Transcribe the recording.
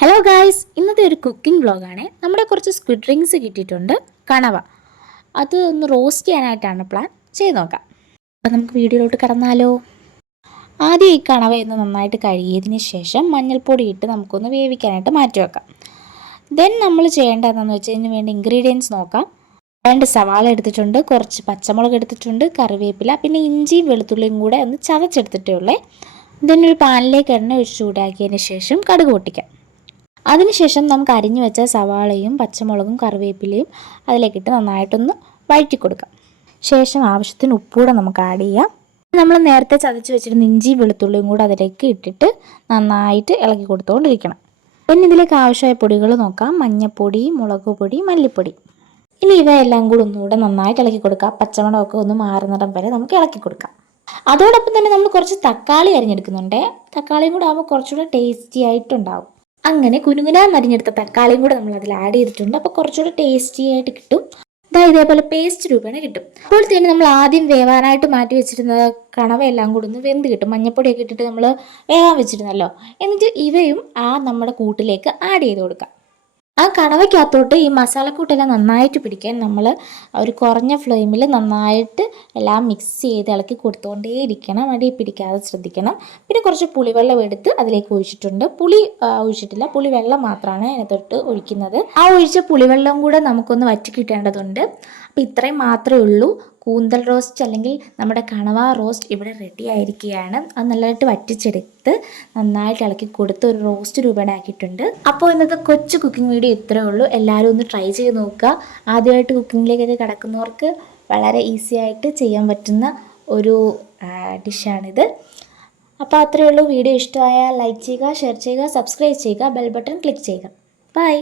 Hello guys, ഇന്നത്തെ ഒരു cooking വ്ളോഗാണ്. നമ്മുടെ കുറച്ച് സ്ക്വിഡ് റിങ്സ് കിട്ടിയിട്ടുണ്ട്, കണവ. അത് ഒന്ന് റോസ്റ്റ് ചെയ്യാനായിട്ടാണ് പ്ലാൻ. ചെയ്ത് നോക്കാം. അപ്പം നമുക്ക് വീഡിയോയിലോട്ട് കടന്നാലോ. ആദ്യം ഈ കണവ ഒന്ന് നന്നായിട്ട് കഴുകിയതിന് ശേഷം മഞ്ഞൾപ്പൊടി ഇട്ട് നമുക്കൊന്ന് വേവിക്കാനായിട്ട് മാറ്റി വെക്കാം. ദെൻ നമ്മൾ ചെയ്യേണ്ടതെന്ന് വെച്ചാൽ ഇതിന് വേണ്ട ഇൻഗ്രീഡിയൻസ് നോക്കാം. 2 സവാള എടുത്തിട്ടുണ്ട്, കുറച്ച് പച്ചമുളക് എടുത്തിട്ടുണ്ട്, കറിവേപ്പില, പിന്നെ ഇഞ്ചിയും വെളുത്തുള്ളിയും കൂടെ ഒന്ന് ചതച്ചെടുത്തിട്ടേ ഉള്ളേ. ദെൻ ഒരു പാനിലേക്ക് എണ്ണ ഒഴിച്ച് ചൂടാക്കിയതിന് ശേഷം കടുക് പൊട്ടിക്കാം. അതിനുശേഷം നമുക്ക് അരിഞ്ഞു വെച്ച സവാളയും പച്ചമുളകും കറിവേപ്പിലയും അതിലേക്കിട്ട് നന്നായിട്ടൊന്ന് വഴറ്റി കൊടുക്കാം. ശേഷം ആവശ്യത്തിന് ഉപ്പൂടെ നമുക്ക് ആഡ് ചെയ്യാം. നമ്മൾ നേരത്തെ ചതച്ച് വെച്ചിരുന്ന ഇഞ്ചി വെളുത്തുള്ളിയും കൂടെ അതിലേക്ക് ഇട്ടിട്ട് നന്നായിട്ട് ഇളക്കി കൊടുത്തുകൊണ്ടിരിക്കണം. പിന്നെ ഇതിലേക്ക് ആവശ്യമായ പൊടികൾ നോക്കാം. മഞ്ഞൾപ്പൊടി, മുളക് പൊടി, മല്ലിപ്പൊടി. ഇനി ഇവയെല്ലാം കൂടെ ഒന്നുകൂടെ നന്നായിട്ട് ഇളക്കി കൊടുക്കാം. പച്ചമുളകൊക്കെ ഒന്ന് മാറുന്നിടം വരെ നമുക്ക് ഇളക്കി കൊടുക്കാം. അതോടൊപ്പം തന്നെ നമ്മൾ കുറച്ച് തക്കാളി അരിഞ്ഞെടുക്കുന്നുണ്ട്. തക്കാളിയും കൂടെ ആകുമ്പോൾ കുറച്ചുകൂടെ ടേസ്റ്റി ആയിട്ടുണ്ടാവും. അങ്ങനെ കുനുകുനാന്നരിഞ്ഞെടുത്ത തക്കാളിയും കൂടെ നമ്മൾ അതിൽ ആഡ് ചെയ്തിട്ടുണ്ട്. അപ്പോൾ കുറച്ചുകൂടെ ടേസ്റ്റി ആയിട്ട് കിട്ടും. ഇതേപോലെ പേസ്റ്റ് രൂപേണ കിട്ടും. അപ്പോൾ തന്നെ നമ്മൾ ആദ്യം വേവാനായിട്ട് മാറ്റി വെച്ചിരുന്ന കണവയെല്ലാം കൂടി ഒന്ന് വെന്ത് കിട്ടും. മഞ്ഞൾപ്പൊടിയൊക്കെ ഇട്ടിട്ട് നമ്മൾ വേവാൻ വെച്ചിരുന്നല്ലോ. എന്നിട്ട് ഇവയും നമ്മുടെ കൂട്ടിലേക്ക് ആഡ് ചെയ്ത് കൊടുക്കാം. ആ കണവയ്ക്കകത്തോട്ട് ഈ മസാലക്കൂട്ടെല്ലാം നന്നായിട്ട് പിടിക്കാൻ നമ്മൾ ഒരു കുറഞ്ഞ ഫ്ലെയിമിൽ നന്നായിട്ട് എല്ലാം മിക്സ് ചെയ്ത് ഇളക്കി കൊടുത്തുകൊണ്ടേ ഇരിക്കണം. അടി പിടിക്കാതെ ശ്രദ്ധിക്കണം. പിന്നെ കുറച്ച് പുളിവെള്ളം എടുത്ത് അതിലേക്ക് ഒഴിച്ചിട്ടുണ്ട്. പുളി ഒഴിച്ചിട്ടില്ല, പുളി വെള്ളം മാത്രമാണ് അതിനകത്തോട്ട് ഒഴിക്കുന്നത്. ആ ഒഴിച്ച പുളിവെള്ളം കൂടെ നമുക്കൊന്ന് വറ്റി കിട്ടേണ്ടതുണ്ട്. അപ്പോൾ ഇത്രയും മാത്രമേ ഉള്ളൂ. കൂന്തൽ റോസ്റ്റ് അല്ലെങ്കിൽ നമ്മുടെ കണവ റോസ്റ്റ് ഇവിടെ റെഡി ആയിരിക്കുകയാണ്. അത് നല്ലതായിട്ട് വറ്റിച്ചെടുത്ത് നന്നായിട്ട് ഇളക്കി കൊടുത്ത് ഒരു റോസ്റ്റ് രൂപയുടെ ആക്കിയിട്ടുണ്ട്. അപ്പോൾ ഇന്നത്തെ കൊച്ചു കുക്കിംഗ് വീഡിയോ ഇത്രയേ ഉള്ളൂ. എല്ലാവരും ഒന്ന് ട്രൈ ചെയ്ത് നോക്കുക. ആദ്യമായിട്ട് കുക്കിങ്ങിലേക്കൊക്കെ കിടക്കുന്നവർക്ക് വളരെ ഈസി ആയിട്ട് ചെയ്യാൻ പറ്റുന്ന ഒരു ഡിഷാണിത്. അപ്പോൾ അത്രയേ ഉള്ളൂ. വീഡിയോ ഇഷ്ടമായാൽ ലൈക്ക് ചെയ്യുക, ഷെയർ ചെയ്യുക, സബ്സ്ക്രൈബ് ചെയ്യുക, ബെൽ ബട്ടൺ ക്ലിക്ക് ചെയ്യുക. ബൈ.